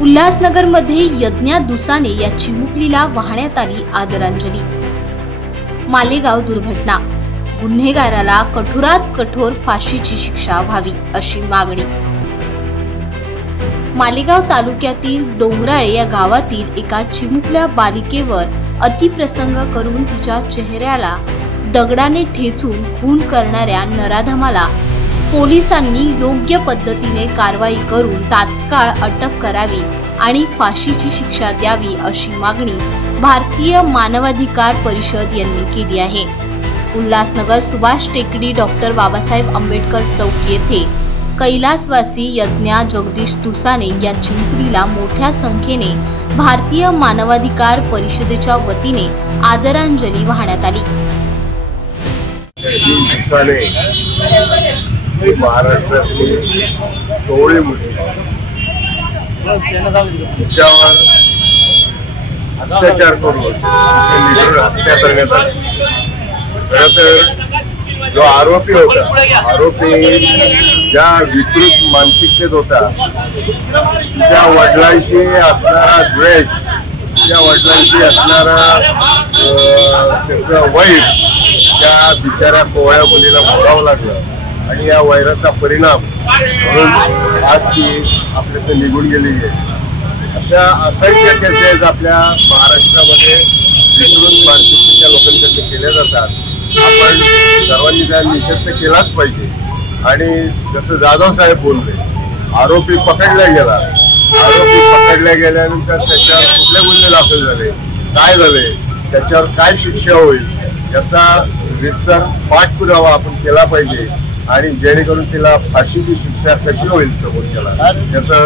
उल्हासनगरमध्ये यज्ञा दुसाने या चिमुकलीला वाहण्यात आली आदरांजली। मालेगाव दुर्घटना, गुन्हेगाराला कठोरात कठोर फाशीची शिक्षा व्हावी अशी मागणी। मालेगाव तालुक्यातील डोंगराळे या गावातील एका चिमुकल्या बालिकेवर अतिप्रसंग करून तिच्या चेहऱ्याला दगडाने ठेचून खून करणाऱ्या नराधमाला पोलिसांनी योग्य पद्धतीने कारवाई करून तात्काळ अटक करावी आणि फाशीची शिक्षा द्यावी अशी मागणी भारतीय मानवाधिकार परिषद यांनी केली आहे। उल्हासनगर सुभाष टेकडी डॉक्टर बाबासाहेब आंबेडकर चौक येथे कैलासवासी यज्ञा जगदीश दुसाने या चिमुकलीला मोठ्या संख्येने भारतीय मानवाधिकार परिषदेच्या वतीने आदरांजली वाहण्यात आली। महाराष्ट्रातली टोळी मुली तिच्यावर अत्याचार करून हत्या करण्यात आली। खरं तर जो आरोपी होता, आरोपी ज्या विकृत मानसिकतेत होता, तिच्या वडिलांशी असणारा द्वेष, त्या वडिलांशी असणारा त्याचं वैर त्या बिचाऱ्या कोवळ्या मुलीला भोगावं लागलं आणि या वैराचा परिणाम म्हणून आज ती आपल्याकडे निघून गेलेली आहे। अशा असंख्य केसेस आपल्या महाराष्ट्रामध्ये विकृत मानसिकतेच्या लोकांकडे केल्या जातात। आपण सर्वांनी त्या निषेध केलाच पाहिजे। आणि जसं जाधव साहेब बोलले, आरोपी पकडला गेला, आरोपी पकडल्या गेल्यानंतर त्याच्यावर कुठले गुन्हे दाखल झाले, काय झाले, त्याच्यावर काय शिक्षा होईल याचा रीतसर पाठपुरावा आपण केला पाहिजे आणि जेणेकरून तिला फाशीची शिक्षा कशी होईल समोरच्याला याचा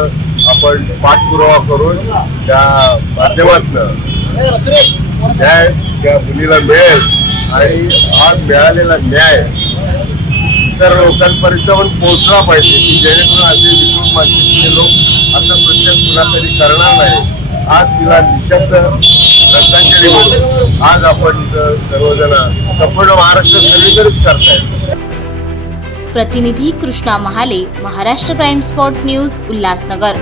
आपण पाठपुरावा करून त्या माध्यमातून न्याय त्या मुलीला मिळेल आणि आज मिळालेला न्याय इतर लोकांपर्यंत पण पोहोचला पाहिजे की जेणेकरून असे विकृत मानसिकतेचे लोक असं प्रत्येक कुणातरी करणार नाही। आज तिला निशब्द श्रद्धांजली म्हणून आज आपण सर्वजण संपूर्ण महाराष्ट्र सगळीकडेच करतायत। प्रतिनिधी Krishna Mahale, Maharashtra crime spot news, Ulhasnagar.